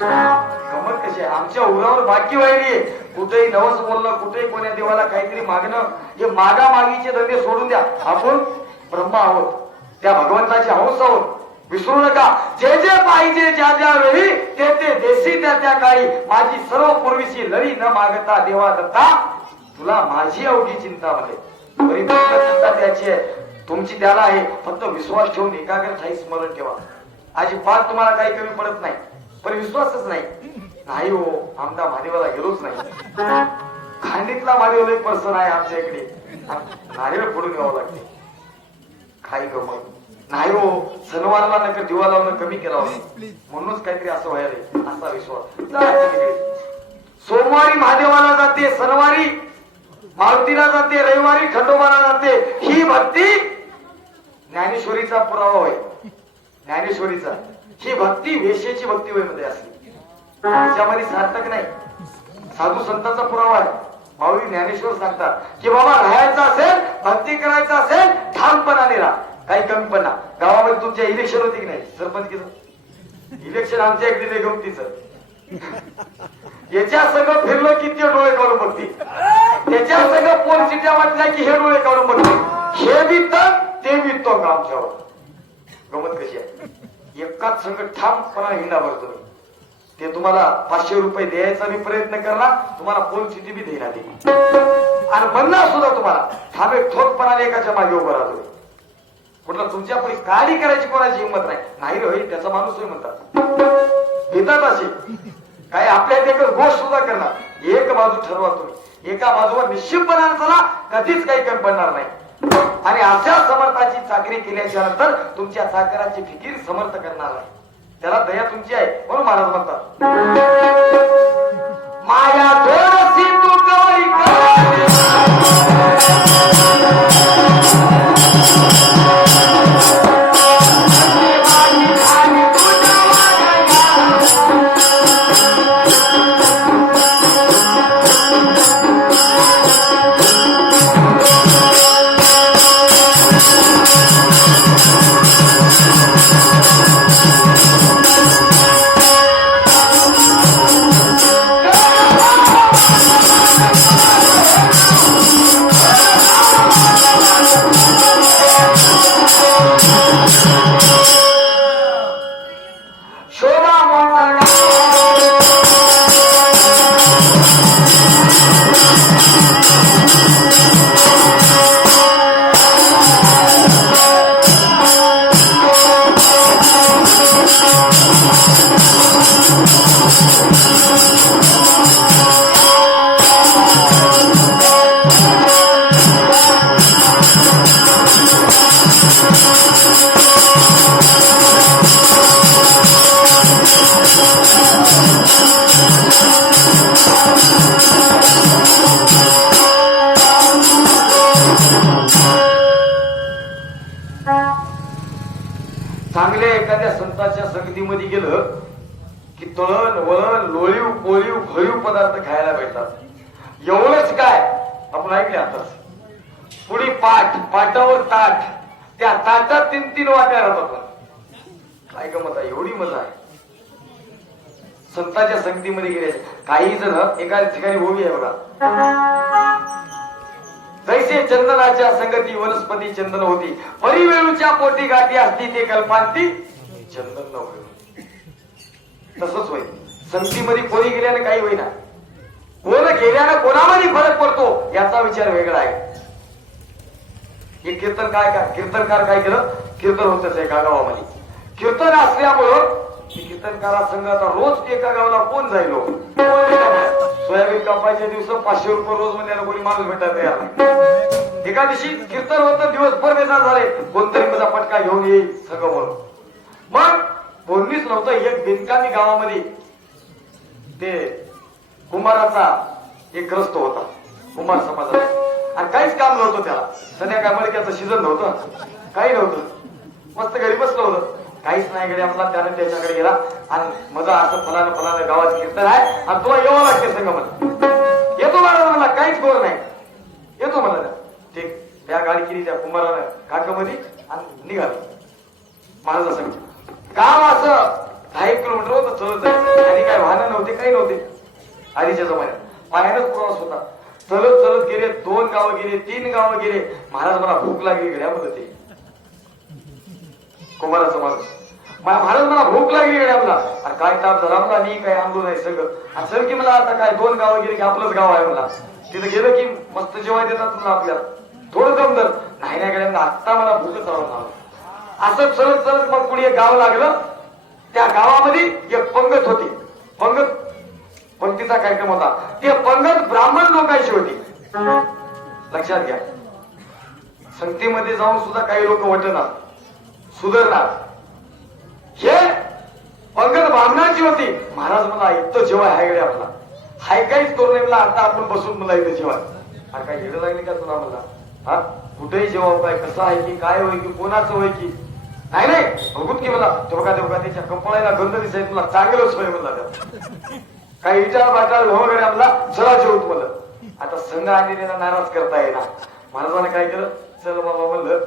गमत कशी आहे आमच्या उरावर बाकी व्हायली. कुठेही नवस बोलणं, कुठेही कोण्या देवाला काहीतरी मागणं, हे मागामागीचे धंदे सोडून द्या. आपण ब्रह्मा आहोत, त्या भगवंताचे हंस आहोत. विसरू नका, जे जे पाहिजे ज्या ज्या वेळी ते ते देशी त्या त्या काळी. माझी सर्व पूर्वीची लढी न मागता देवा दत्ता, तुला माझी अवघी चिंता मध्ये. चिंता त्याची आहे, तुमची त्याला आहे. फक्त विश्वास ठेवून एकाग्र ठाई स्मरण ठेवा. अजिबात तुम्हाला काही कमी पडत नाही, पण विश्वासच नाही हो. आमदा महादेवाला गेलोच नाही. खांडीतला महादेव एक पर्सन आहे आमच्या इकडे, नारळ फोडून यावं लागते. काही गमत नाही हो. सणवाराला नका दिवा लावणं कमी केलं, म्हणूनच काहीतरी असं व्हायला. असा विश्वास. सोमवारी महादेवाला जाते, सणवारी मारुतीला जाते, रविवारी खंडोबाला जाते. ही भक्ती ज्ञानेश्वरीचा पुरावा होय. ज्ञानेश्वरीचा ही भक्ती वेशेची भक्ती होय मध्ये असली, त्याच्यामध्ये सार्थक नाही. साधू संतांचा पुरावा आहे. माऊली ज्ञानेश्वर सांगतात की बाबा राहायचं असेल, भक्ती करायचं असेल, ठामपणाने राहा. काही कमी पण ना. गावामध्ये तुमच्या इलेक्शन होती की नाही? सरपंच इलेक्शन आमच्या इकडे गमतीचं. याच्या सगळं फिरलं की ते डोळे काढून बघते, त्याच्या सगळं पोल चिट्या वाटल्या की हे डोळे काढून बघते. हे वित्त ते वित्त आमच्यावर. गमत कशी आहे? एकाच संघ ठामपणा हिंडा भरतो. ते तुम्हाला 500 रुपये द्यायचा मी प्रयत्न करणार, तुम्हाला पोल चिठी बी देणार आणि म्हणणार सुद्धा तुम्हाला ठाम एक ठोकपणाने एकाच्या मागे उभं राहतो. कुठला तुमच्या पुढे काळी करायची कोणाची हिंमत नाही रे होईल त्याचा माणूस होई म्हणतात. घेतात असे काय आपल्या एकच गोष्ट सुद्धा करणार. एक बाजू ठरवा तुम्ही, एका बाजूवर निश्चितपणाने चला, कधीच काही कमी पडणार नाही. आणि अशा समर्थाची चाकरी केल्याच्या नंतर तुमच्या चाकराची फिकीर समर्थ करणार आहे. त्याला दया तुमची आहे म्हणून महाराज म्हणतात माया थोडीशी तू गवळी चांगल्या एखाद्या संतांच्या संगतीमध्ये गेलं की तळण वळण लोळीव पोळीव भरीव पदार्थ खायला भेटतात. एवढंच काय आपण ऐकले आता पुढे पाठ, पाटावर ताट, त्या ताटात 3-3 वाट्या राहतात. काय गमत आहे, एवढी मजा आहे संतांच्या संगतीमध्ये गेले. काही जण एका ठिकाणी उभी आहे बघा. जैसे चंदनाच्या संगती वनस्पती चंदन होती, परिवेळूच्या पोटी गाठी असती ते कल्पांती चंदन न होईल. तसंच होईल संगतीमध्ये कोणी गेल्याने काही होईना, कोण गेल्यानं कोणामध्ये फरक पडतो याचा विचार वेगळा आहे. हे कीर्तनकार काय केलं, कीर्तन होतच एका गावामध्ये. कीर्तन असल्यामुळं कीर्तनकारा संघ आता रोज एका गावाला कोण जाईल. सोयाबीन कापायच्या दिवस 500 रुपये रोज म्हणजे कोणी माणूस भेटायला तयार नाही. एका दिवशी कीर्तन होतं, दिवसभर बेजार झाले, कोणतरी माझा पटका घेऊन येईल सगळं म्हणून. मग बोलणीच नव्हतं. एक बिनकामी गावामध्ये ते कुंभाराचा एक ग्रस्त होता, कुंभार समाजाचा, आणि काहीच काम नव्हतं त्याला. संध्याकाळ मळक्याचं सीझन नव्हतं, काही नव्हतं, मस्त घरी बसलं होतं. काहीच नाही कडे आपला. त्यानं त्याच्याकडे गेला आणि मजा असं फलानं गावात कीर्तन आहे आणि तुला येवा लागते संघ मला. येतो मला काहीच गोर नाही, येतो मला. ठीक, त्या गाडी केली त्या कुंभारानं काकामध्ये आणि निघालं महाराजा संघ. गाव असं नव्हते आधीच्या जमान्यात, पायानंच प्रवास होता. चलत चलत गेले, 2 गावं गेले, 3 गावं गेले. महाराज मला भूक लागली गड्या म्हणत ते कुमाराचा माणूस. महाराज मला भूक लागली गड्या मला. अरे काय ताप झाला मला, मी काय आणलो नाही सगळं. आणि सर की मला आता काय 2 गावं गेले की आपलंच गाव आहे मला, तिथं गेलं की मस्त जेवाय देतात मला आपल्याला, थोडं जमदर नाही नाही गड्या आता मला भूकच आवडला. असं चलत चलत मग पुढे एक गाव लागलं. त्या गावामध्ये एक पंगत होती. पंक्तीचा कार्यक्रम होता. ते पंगत ब्राह्मण लोकांची होती. लक्षात घ्या, संगतीमध्ये जाऊन सुद्धा काही लोक वटणार, सुधारणार. हे पंगत ब्राह्मणाची होती. महाराज मला इथं जेव्हा हाय गड्या आपला हाय काहीच करू नये मला, आता आपण बसून मला इथं जेव्हा. अरे काय येणं लागली का तुला मला? हा कुठेही जेव्हा काय कसं आहे की काय होय की कोणाचं होय की नाही नाही बघूत की मला तेव्हा त्याच्या कंपळायला गंध दिसायचं तुला चांगलंच होय म्हणला. त्या काही विचार वाटायला वगैरे आपला चला जेवत मला. आता संघ आणि त्यांना नाराज करता येणार. महाराजांना काय केलं, चल बाबा म्हणलं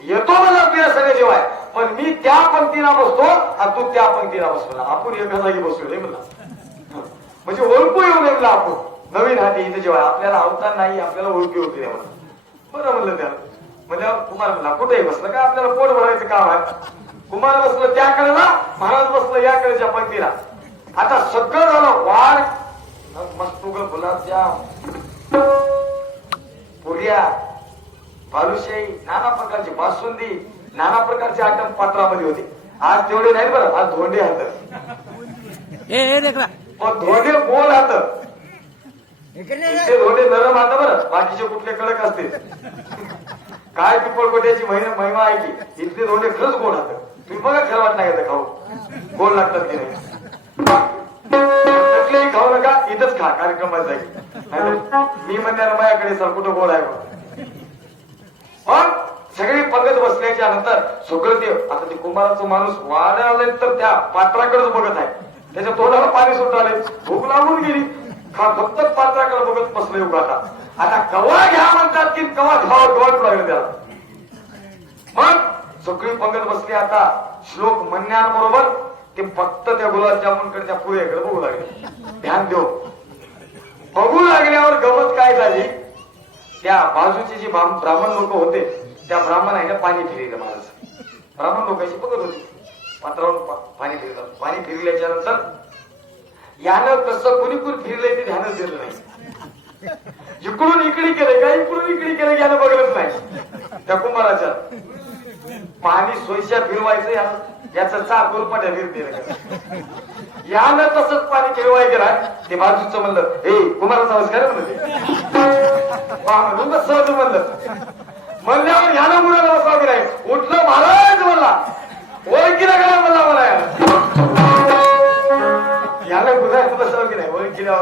येतो मला आपल्या सगळं जेवाय, पण मी त्या पंक्तीला बसतो आणि तू त्या पंक्तीला बसतो, आपण एका जागी बसलो हे म्हणला. म्हणजे ओळखू येऊ नये म्हणलं, आपण नवीन हाती इथे जेवाय आपल्याला अवतार नाही, आपल्याला ओळखू होती नाही म्हणलं. बरं म्हणलं त्याला. म्हणजे कुमार म्हणला कुठेही बसलं का आपल्याला पोट भरायचं काम आहे. कुमार बसलं त्याकडेला, महाराज बसलं याकडेच्या पंक्तीला. आता सगळं झालं वाढ मस्त गुलाबजाम, पुऱ्या, बालुशाही, नाना प्रकारची बासुंदी, नाना प्रकारचे आयटम पात्रामध्ये होते. आज तेवढे नाही बरं, आज धोंडे हात. पण धोंडे गोल हात, ते धोंडे नरम हात बरं, बाकीचे कुठले कडक असते. काय पिपळकोट्याची महिमा आहे की इथले धोंडे खरंच गोड हात. तुम्ही बघा खरं वाट नाही खाऊ, गोड लागतात की नाही. कुठलेही खाऊ नका, इथंच खा कार्यक्रमात जाईल. मी म्हणणार माझ्याकडे सर कुठं गोड आहे. पण सगळी पंगत बसल्याच्या नंतर सगळं ते आता ते कुंभाराचं माणूस वाढाले तर त्या पात्राकडेच बघत आहे. त्याच्या तोंडाला पाणी सुटाले, भूक लागून गेली. फक्त पात्राकडे बघत बसले उगाटा. आता कवा घ्या म्हणतात की कवा खावा लागले त्याला. मग सगळी पंगत बसली. आता श्लोक म्हणण्याबरोबर ते फक्त त्या गुलाबजामुनकडे त्या पुऱ्याकडे बघू लागले. ध्यान देऊ बघू लागल्यावर गमत काय झाली, त्या बाजूचे जे ब्राह्मण लोक होते त्या ब्राह्मणाने पाणी फिरलं. महाराज ब्राह्मण लोकांशी बघत होते, पात्रावर पाणी फिरलं. पाणी फिरल्याच्या नंतर यानं कसं कुणी फिरलंय ते ध्यानच दिलं नाही. इकडून इकडे केलं का इकडून इकडे केलं यानं बघलंच नाही. त्या कुंभाराच्या पाणी सोयीच्या फिरवायचं याचं चाकूर पट्या फिरते. यानं तसंच पाणी फिरवाय गेला. ते बाजूचं म्हणलं हे कुमाराचा आवाज काय म्हणलं सहज म्हणल्यावर यानं मुलाला बसावं की नाही. उठलं महाराज म्हणला, ओळखीला गेला म्हणला मला याला गुन्हा बसावं की नाही. ओळखीला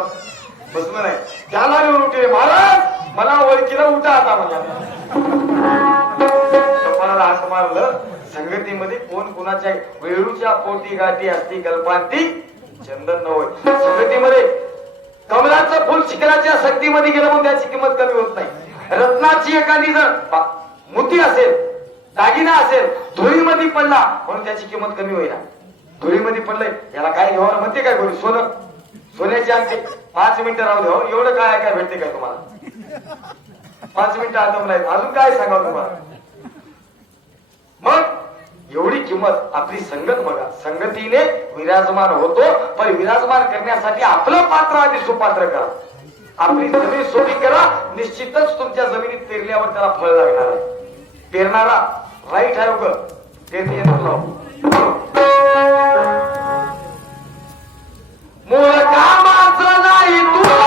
बसलं नाही, त्याला येऊन उठले महाराज मला ओळखीला उठा आता मला. कपाळाला हात मारलं. संगतीमध्ये कोण कुणाच्या वेळूच्या पोटी गाठी असती कल्पांती चंदन न होय. संगतीमध्ये कमलाचं फुल शिखराच्या संगतीमध्ये गेलं म्हणून त्याची किंमत कमी होत नाही. रत्नाची एखादी जर मोती असेल, दागिना असेल, धुळीमध्ये पडला म्हणून त्याची किंमत कमी होईना. धुळीमध्ये पडलंय याला काय घ्यावं म्हणते काय कोणी, सोनं सोन्याची अंगठी 5 मिनिटं राहू द्या. एवढं काय भेटते काय तुम्हाला? 5 मिनिटं आता नाही, अजून काय सांगावं तुम्हाला. मग एवढी किंमत आपली संगत बघा. संगतीने विराजमान होतो, पण विराजमान करण्यासाठी आपलं पात्र आधी सुपात्र करा. आपली जमीन सोपी करा. निश्चितच तुमच्या जमिनीत पेरल्यावर त्याला फळ लागणार आहे. पेरणारा राईट आहे उग पेरणी मूळ कामाचं नाही तुला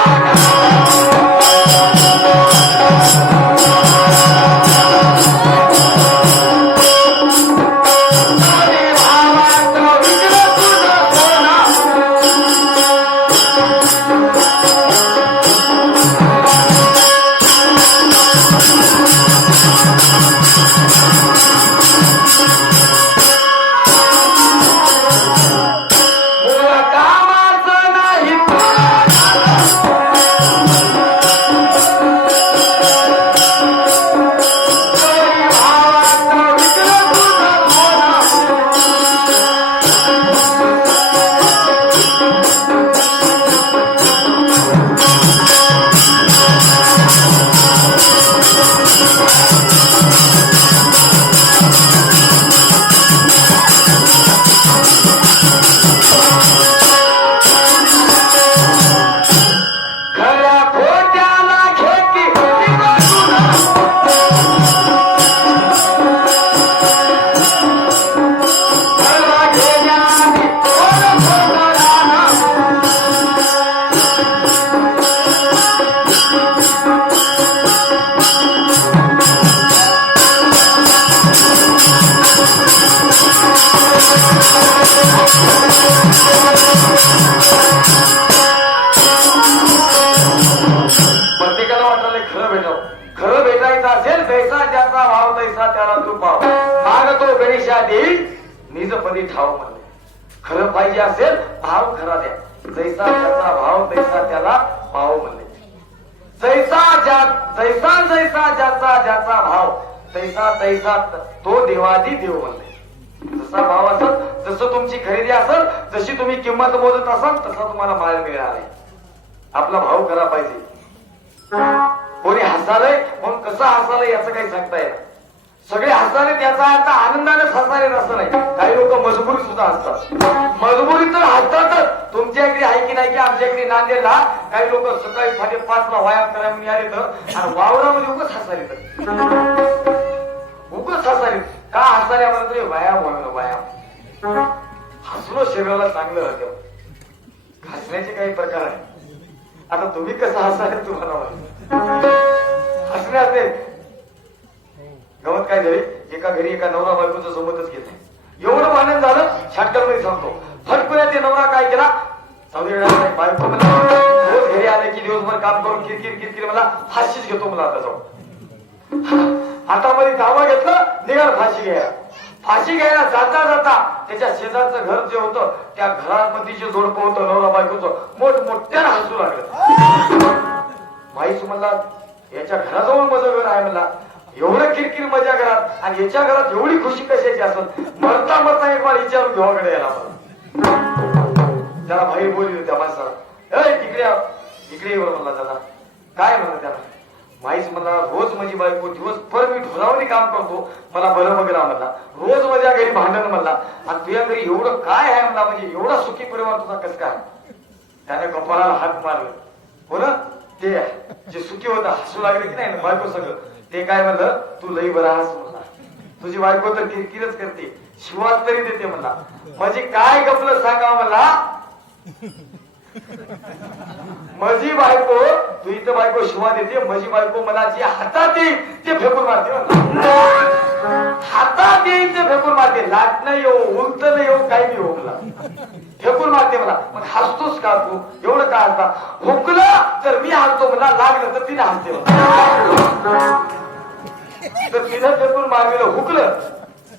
प्रत्येकाला वाटलं खरं भेटावं. खरं भेटायचं असेल जैसा ज्याचा भाव तैसा त्याला तू पाव. माग तो गणेशा देईल निजपदी ठाव म्हणले. खरं पाहिजे असेल भाव खरा द्या. जैसा ज्याचा भाव तैसा त्याला पाव म्हणले. जैसा ज्याचा ज्याचा भाव तैसा तैसा तो देवादी देव म्हणले. जसा भाव असेल जसं तुमची खरेदी असेल जशी तुम्ही किंमत मोजत असाल तसा तुम्हाला माल मिळणार आहे. आपला भाव खरा पाहिजे. कोणी हसालय म्हणून कसं हसालय याचं काही सांगता येईल. सगळे हसाले त्याचा अर्थ आनंदानेच हसाले असं नाही. काही लोक मजबुरी सुद्धा हसतात. मजबुरी तर हसतातच. तुमच्या इकडे आहे की नाही की आमच्या इकडे नांदेडला काही लोक सकाळी 5:30ला व्यायाम करायला मिळाले तर आणि वावरामध्ये उगच हसाले तर उगच हसाले. का हसाल्या म्हणजे व्यायाम म्हणून व्यायाम. हसलो शरीराला चांगलं राहते. हसण्याचे काही प्रकार आहे. आता तुम्ही कसं हसाल तुम्हाला हसण्याचे गमत काय झाली. एका घरी एका नवरा बायकोचं सोबतच घेत नाही. एवढं भांडण झालं शाटकरमध्ये सांगतो. फटकुल्या ते नवरा काय केला बायको मला रोज घरी आले की दिवसभर काम करून किरकिर मला फाशीच घेतो मला आता जाऊन. हातामध्ये दावा घेतलं निघाल फाशी घ्यायला. फाशी घ्यायला जाता जाता त्याच्या शेजारचं घर जे होतं त्या घरामध्ये जे जोडपं होतं नवरा बायकोचं मोठमोठ्यानं हसू लागलं. माहीच म्हणला याच्या घराजवळ माझं घर आहे म्हणला. एवढं किरकिर मजा घरात आणि याच्या घरात एवढी खुशी कशाची असेल. मरता मरता एक बार विचारून घेवाकडे यायला मला. त्याला भाई बोलली त्या माणसाला इकडे येवर म्हणला. त्याला काय म्हणलं त्याला माहीच म्हणला रोज माझी बायको दिवसभर मी ढोलावणी काम करतो मला बरं बघला म्हणला. रोज माझ्या घरी भांडण म्हणला आणि तुझ्या घरी एवढं काय आहे म्हणला म्हणजे एवढा सुखी परिवार तुझा कसं काय. त्याने कपाळाला हात मारले. हो ना ते जे सुखी होता हसू लागले की नाही बायको सगळं ते काय म्हणलं तू लई बरा हस म्हणला. तुझी बायको तर किरकिरच करते शिवास तरी देते म्हणला. म्हणजे काय गपलं सांगा म्हणला. माझी बायको तू इथं बायको शिवा देते. माझी बायको मला जे हातात येईल ते फेकून मारते. हातात येईल ते फेकून मारते. लाटणं येऊ उलट न येऊ काही येऊ मला फेकून मारते मला. मग हसतोस का तू एवढं का हसता. हुकलं तर मी हसतो मला लागलं तर तिने हसते. तर तिनं फेकून मारलेलं हुकलं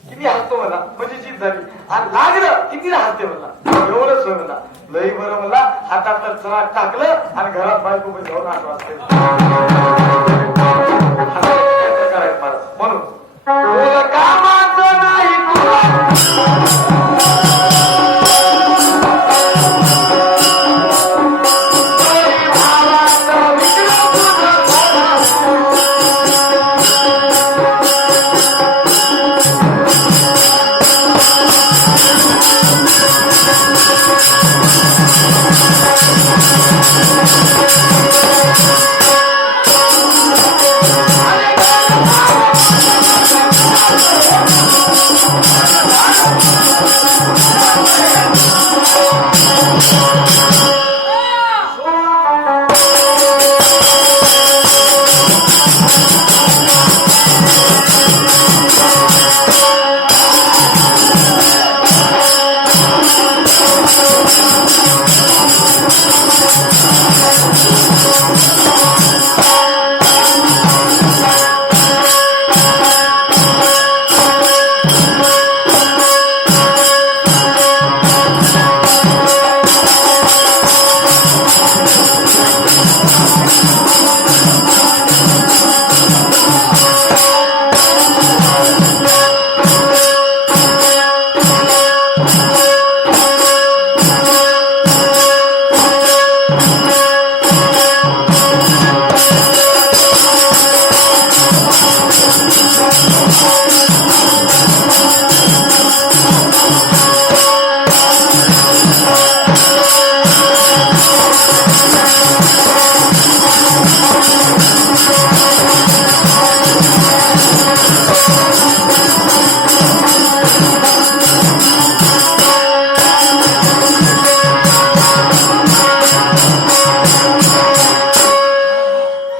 की मी हसतो मला म्हणजे जीत झाली आणि लागलं की तिने हसते मला. एवढंच होय मला लई बरं मला. हातात चला टाकलं आणि घरात बायको मध्ये जाऊन 8 वाजता करायचं मला. म्हणून कामाचं नाही